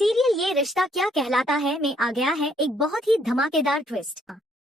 Serial ये रिश्ता क्या कहलाता है में आ गया है एक बहुत ही धमाकेदार ट्विस्ट।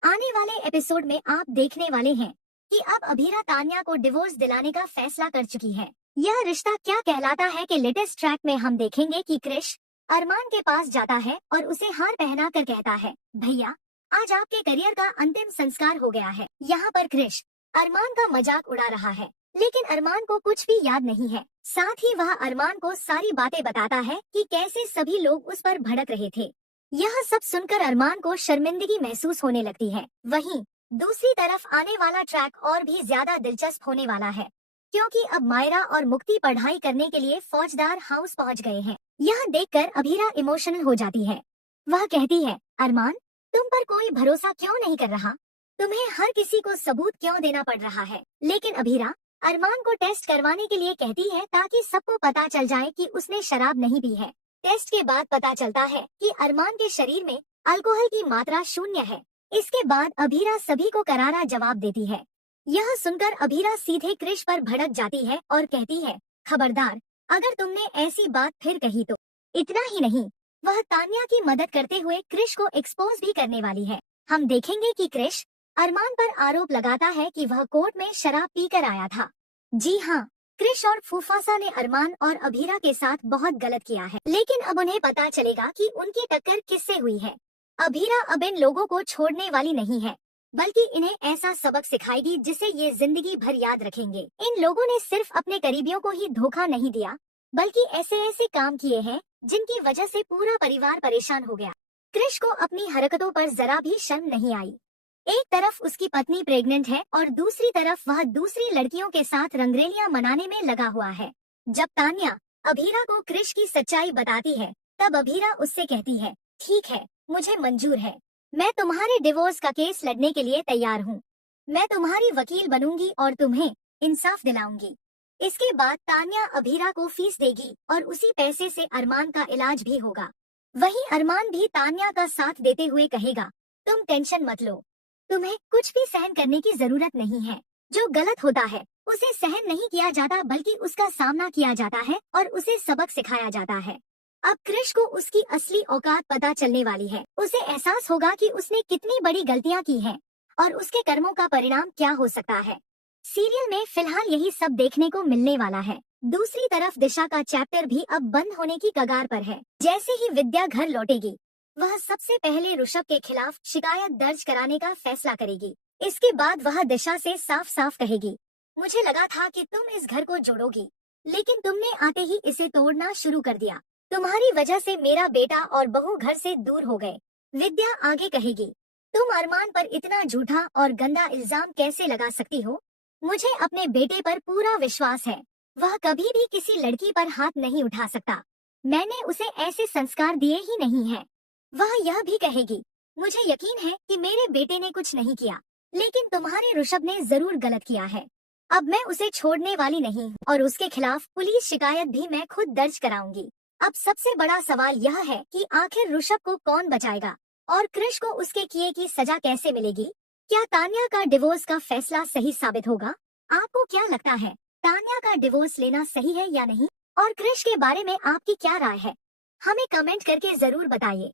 आने वाले एपिसोड में आप देखने वाले हैं कि अब अभीरा तान्या को डिवोर्स दिलाने का फैसला कर चुकी है। यह रिश्ता क्या कहलाता है कि लेटेस्ट ट्रैक में हम देखेंगे कि क्रिश अरमान के पास जाता है और उसे हार पहना कर कहता है, भैया आज आपके करियर का अंतिम संस्कार हो गया है। यहाँ पर क्रिश अरमान का मजाक उड़ा रहा है, लेकिन अरमान को कुछ भी याद नहीं है। साथ ही वह अरमान को सारी बातें बताता है कि कैसे सभी लोग उस पर भड़क रहे थे। यह सब सुनकर अरमान को शर्मिंदगी महसूस होने लगती है। वहीं दूसरी तरफ आने वाला ट्रैक और भी ज्यादा दिलचस्प होने वाला है, क्योंकि अब मायरा और मुक्ति पढ़ाई करने के लिए फौजदार हाउस पहुंच गए हैं। यह देखकर अभीरा इमोशनल हो जाती है। वह कहती है, अरमान तुम पर कोई भरोसा क्यों नहीं कर रहा? तुम्हें हर किसी को सबूत क्यों देना पड़ रहा है? लेकिन अभीरा अरमान को टेस्ट करवाने के लिए कहती है ताकि सबको पता चल जाए कि उसने शराब नहीं पी है। टेस्ट के बाद पता चलता है कि अरमान के शरीर में अल्कोहल की मात्रा 0 है। इसके बाद अभीरा सभी को करारा जवाब देती है। यह सुनकर अभीरा सीधे क्रिश पर भड़क जाती है और कहती है, खबरदार अगर तुमने ऐसी बात फिर कही तो। इतना ही नहीं, वह तान्या की मदद करते हुए क्रिश को एक्सपोज भी करने वाली है। हम देखेंगे कि क्रिश अरमान पर आरोप लगाता है कि वह कोर्ट में शराब पीकर आया था। जी हाँ, क्रिश और फूफासा ने अरमान और अभीरा के साथ बहुत गलत किया है, लेकिन अब उन्हें पता चलेगा कि उनकी टक्कर किससे हुई है। अभीरा अब इन लोगों को छोड़ने वाली नहीं है, बल्कि इन्हें ऐसा सबक सिखाएगी जिसे ये जिंदगी भर याद रखेंगे। इन लोगों ने सिर्फ अपने करीबियों को ही धोखा नहीं दिया, बल्कि ऐसे ऐसे काम किए हैं जिनकी वजह से पूरा परिवार परेशान हो गया। क्रिश को अपनी हरकतों पर जरा भी शर्म नहीं आई। एक तरफ उसकी पत्नी प्रेग्नेंट है और दूसरी तरफ वह दूसरी लड़कियों के साथ रंगरेलियां मनाने में लगा हुआ है। जब तान्या अभीरा को क्रिश की सच्चाई बताती है, तब अभीरा उससे कहती है, ठीक है, मुझे मंजूर है, मैं तुम्हारे डिवोर्स का केस लड़ने के लिए तैयार हूँ। मैं तुम्हारी वकील बनूंगी और तुम्हें इंसाफ दिलाऊंगी। इसके बाद तान्या अभीरा को फीस देगी और उसी पैसे से अरमान का इलाज भी होगा। वहीं अरमान भी तान्या का साथ देते हुए कहेगा, तुम टेंशन मत लो, तुम्हें कुछ भी सहन करने की जरूरत नहीं है। जो गलत होता है उसे सहन नहीं किया जाता, बल्कि उसका सामना किया जाता है और उसे सबक सिखाया जाता है। अब क्रिश को उसकी असली औकात पता चलने वाली है। उसे एहसास होगा कि उसने कितनी बड़ी गलतियां की हैं और उसके कर्मों का परिणाम क्या हो सकता है। सीरियल में फिलहाल यही सब देखने को मिलने वाला है। दूसरी तरफ दिशा का चैप्टर भी अब बंद होने की कगार पर है। जैसे ही विद्या घर लौटेगी, वह सबसे पहले ऋषभ के खिलाफ शिकायत दर्ज कराने का फैसला करेगी। इसके बाद वह दिशा से साफ साफ कहेगी, मुझे लगा था कि तुम इस घर को जोड़ोगी, लेकिन तुमने आते ही इसे तोड़ना शुरू कर दिया। तुम्हारी वजह से मेरा बेटा और बहू घर से दूर हो गए। विद्या आगे कहेगी, तुम अरमान पर इतना झूठा और गंदा इल्जाम कैसे लगा सकती हो? मुझे अपने बेटे पर पूरा विश्वास है, वह कभी भी किसी लड़की पर हाथ नहीं उठा सकता। मैंने उसे ऐसे संस्कार दिए ही नहीं है। वह यह भी कहेगी, मुझे यकीन है कि मेरे बेटे ने कुछ नहीं किया, लेकिन तुम्हारे ऋषभ ने जरूर गलत किया है। अब मैं उसे छोड़ने वाली नहीं हूँ और उसके खिलाफ पुलिस शिकायत भी मैं खुद दर्ज कराऊंगी। अब सबसे बड़ा सवाल यह है कि आखिर ऋषभ को कौन बचाएगा और क्रिश को उसके किए की सजा कैसे मिलेगी? क्या तान्या का डिवोर्स का फैसला सही साबित होगा? आपको क्या लगता है, तान्या का डिवोर्स लेना सही है या नहीं? और क्रिश के बारे में आपकी क्या राय है? हमें कमेंट करके जरूर बताइए।